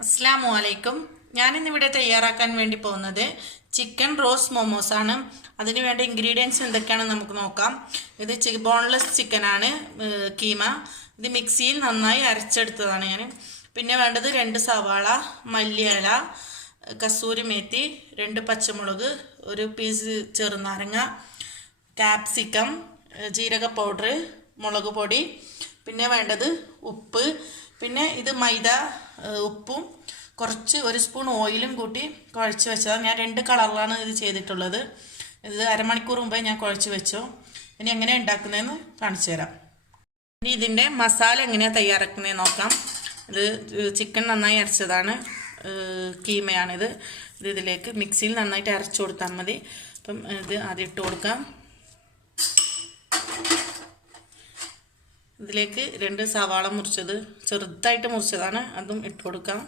അസ്സലാമു അലൈക്കും. ഞാനിന്നിവിടെ തയ്യാറാക്കാൻ വേണ്ടി പോകുന്നത് ചിക്കൻ റോസ്റ്റ് മോമോസ് ആണ്. അതിന് വേണ്ട ഇൻഗ്രീഡിയൻസ് എന്തൊക്കെയാണെന്ന് നമുക്ക് നോക്കാം. ഇത് ബോൺലെസ് ചിക്കനാണ്, കീമ. ഇത് മിക്സിയിൽ നന്നായി അരച്ചെടുത്തതാണ് ഞാൻ. പിന്നെ വേണ്ടത് 2 സവാള, മല്ലിയില, കസൂരി മേത്തി, 2 പച്ചമുളക്, ഒരു പീസ് ചെറുനാരങ്ങ, ക്യാപ്സിക്കം, ജീരക പൗഡർ, മുളക് പൊടി, പിന്നെ വേണ്ടത് ഉപ്പ്. പിന്നെ ഇത് മൈദ, ഉപ്പും കുറച്ച് 1 സ്പൂൺ ഓയിലും കൂട്ടി കുഴച്ച് വെച്ചതാണ്. ഞാൻ 2 കളറിലാണ് ഇത് ചെയ്തിട്ടുള്ളത്. ഇത് അരമണിക്കൂർ മുമ്പേ ഞാൻ കുഴച്ച് വെച്ചു. ഇനി എങ്ങനെയാണ് ഉണ്ടാക്കുന്നതെന്ന് കാണിച്ചു തരാം. ഇനി ഇതിൻ്റെ മസാല എങ്ങനെയാണ് തയ്യാറാക്കുന്നതെന്ന് നോക്കാം. ഇത് ചിക്കൻ നന്നായി അരച്ചതാണ്, കീമയാണിത്. ഇതിലേക്ക് മിക്സിയിൽ നന്നായിട്ട് അരച്ചു കൊടുത്താൽ മതി. അപ്പം ഇത് ആദ്യം ഇട്ട് കൊടുക്കാം. ഇതിലേക്ക് 2 സവാള മുറിച്ചത്, ചെറുതായിട്ട് മുറിച്ചതാണ്, അതും ഇട്ട് കൊടുക്കാം.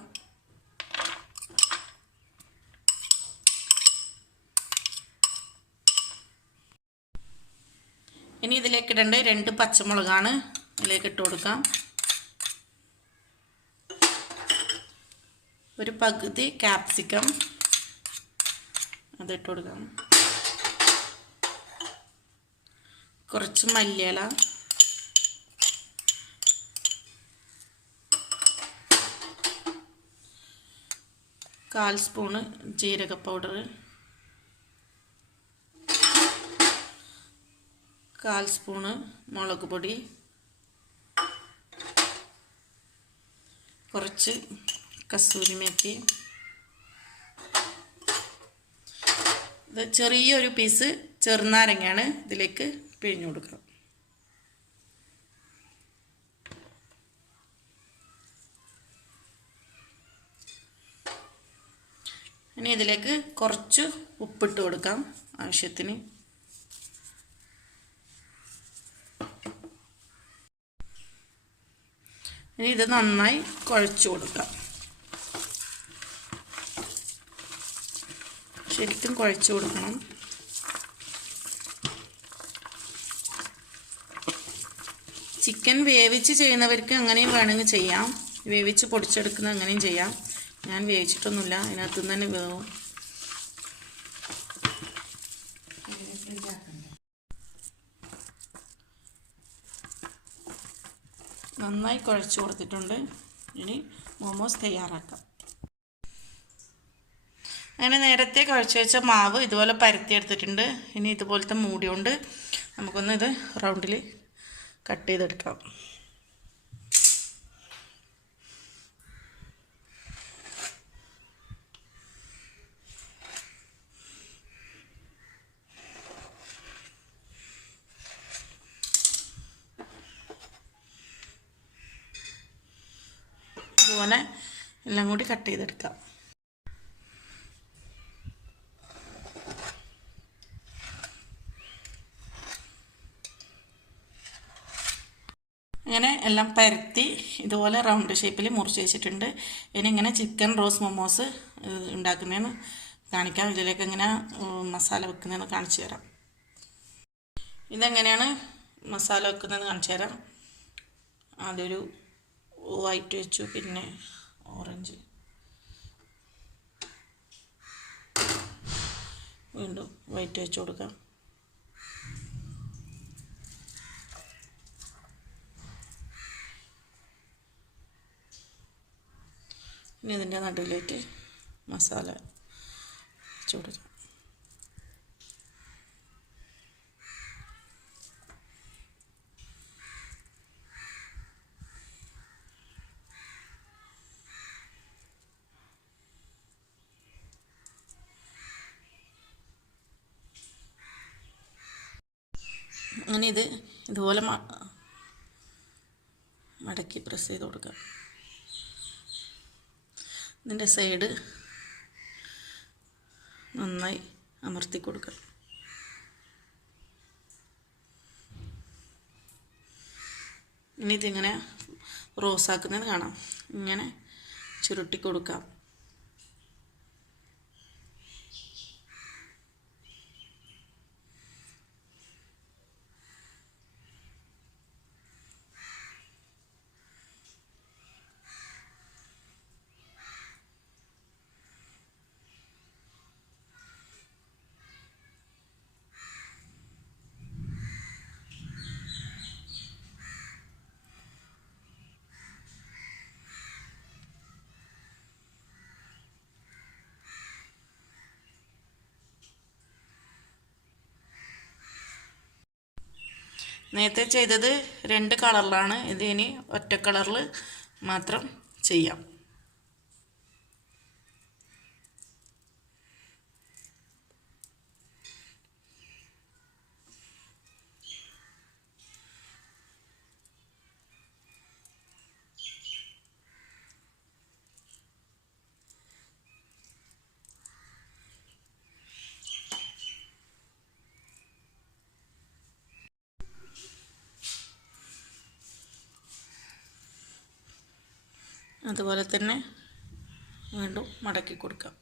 ഇനി ഇതിലേക്ക് ഇടേണ്ട 2 പച്ചമുളകാണ്, ഇതിലേക്ക് ഇട്ട് കൊടുക്കാം. ഒരു പകുതി ക്യാപ്സിക്കം, അതിട്ട് കൊടുക്കാം. കുറച്ച് മല്ലിയില, കാൽ സ്പൂണ് ജീരക പൗഡർ, കാൽ സ്പൂണ് മുളക് പൊടി, കുറച്ച് കസൂരി മേത്തി. ഇത് ചെറിയൊരു പീസ് ചെറുനാരങ്ങയാണ്, ഇതിലേക്ക് പിഴിഞ്ഞു കൊടുക്കുക. ഇനി ഇതിലേക്ക് കുറച്ച് ഉപ്പിട്ട് കൊടുക്കാം ആവശ്യത്തിന്. ഇനി ഇത് നന്നായി കുഴച്ചു കൊടുക്കാം. ശരിക്കും കുഴച്ചു കൊടുക്കണം. ചിക്കൻ വേവിച്ച് ചെയ്യുന്നവർക്ക് അങ്ങനെയും വേണമെങ്കിൽ ചെയ്യാം, വേവിച്ച് പൊടിച്ചെടുക്കുന്ന അങ്ങനെയും ചെയ്യാം. ഞാൻ വേവിച്ചിട്ടൊന്നുമില്ല, അതിനകത്ത് നിന്ന് തന്നെ വേവും. നന്നായി കുഴച്ച് കൊടുത്തിട്ടുണ്ട്. ഇനി മോമോസ് തയ്യാറാക്കാം. അങ്ങനെ നേരത്തെ കുഴച്ച് വെച്ച മാവ് ഇതുപോലെ പരത്തിയെടുത്തിട്ടുണ്ട്. ഇനി ഇതുപോലത്തെ മൂടി കൊണ്ട് നമുക്കൊന്ന് ഇത് റൗണ്ടിൽ കട്ട് ചെയ്തെടുക്കാം. ഇതുപോലെ എല്ലാം കൂടി കട്ട് ചെയ്തെടുക്കാം. ഇങ്ങനെ എല്ലാം പരത്തി ഇതുപോലെ റൗണ്ട് ഷേപ്പിൽ മുറിച്ച് വെച്ചിട്ടുണ്ട്. ഇനി ഇങ്ങനെ ചിക്കൻ റോസ്റ്റ് മൊമോസ് ഉണ്ടാക്കുന്നതെന്ന് കാണിക്കാം. ഇതിലേക്ക് എങ്ങനെ മസാല വെക്കുന്നതെന്ന് കാണിച്ചു തരാം. ഇതെങ്ങനെയാണ് മസാല വെക്കുന്നതെന്ന് കാണിച്ചു തരാം. ആദ്യൊരു വൈറ്റ് വെച്ചു, പിന്നെ ഓറഞ്ച്, വീണ്ടും വൈറ്റ് വെച്ച് കൊടുക്കാം. ഇനി ഇതിൻ്റെ നടുവിലേക്ക് മസാല വെച്ച് കൊടുക്കാം. അങ്ങനെ ഇതുപോലെ മടക്കി പ്രസ് ചെയ്ത് കൊടുക്കാം. ഇതിൻ്റെ സൈഡ് നന്നായി അമർത്തി കൊടുക്കാം. ഇനി ഇതിങ്ങനെ റോസാക്കുന്നത് കാണാം. ഇങ്ങനെ ചുരുട്ടി കൊടുക്കാം. നേരത്തെ ചെയ്തത് 2 കളറിലാണ്, ഇത് ഇനി ഒറ്റ കളറിൽ മാത്രം ചെയ്യാം. അതുപോലെ തന്നെ വീണ്ടും മടക്കി കൊടുക്കാം.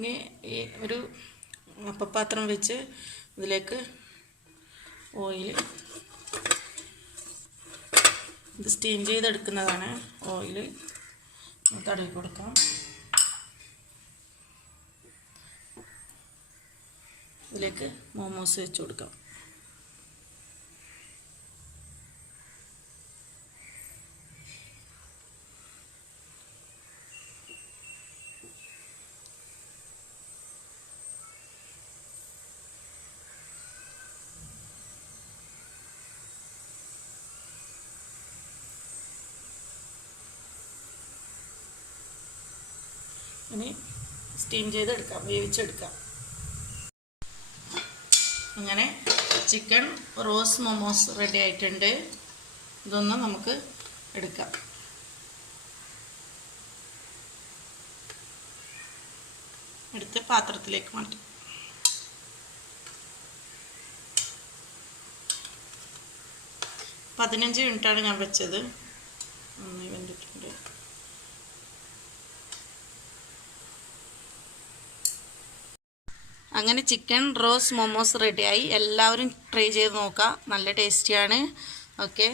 ഇനി ഈ ഒരു അപ്പപ്പാത്രം വെച്ച് ഇതിലേക്ക് ഓയിൽ, ഇത് സ്റ്റീം ചെയ്തെടുക്കുന്നതാണ്, ഓയിൽ തടവി കൊടുക്കാം. ഇതിലേക്ക് മോമോസ് വെച്ച് കൊടുക്കാം. ഇനി സ്റ്റീം ചെയ്തെടുക്കാം, വേവിച്ചെടുക്കാം. അങ്ങനെ ചിക്കൻ റോസ് മോമോസ് റെഡി ആയിട്ടുണ്ട്. ഇതൊന്ന് നമുക്ക് എടുക്കാം. എടുത്ത് പാത്രത്തിലേക്ക് മാറ്റാം. പതിനഞ്ച് മിനിറ്റാണ് ഞാൻ വെച്ചത്. നന്നായി വെന്തിട്ടുണ്ട്. അങ്ങനെ ചിക്കൻ റോസ് മോമോസ് റെഡിയായി. എല്ലാവരും ട്രൈ ചെയ്ത് നോക്കുക, നല്ല ടേസ്റ്റിയാണ്. ഓക്കെ.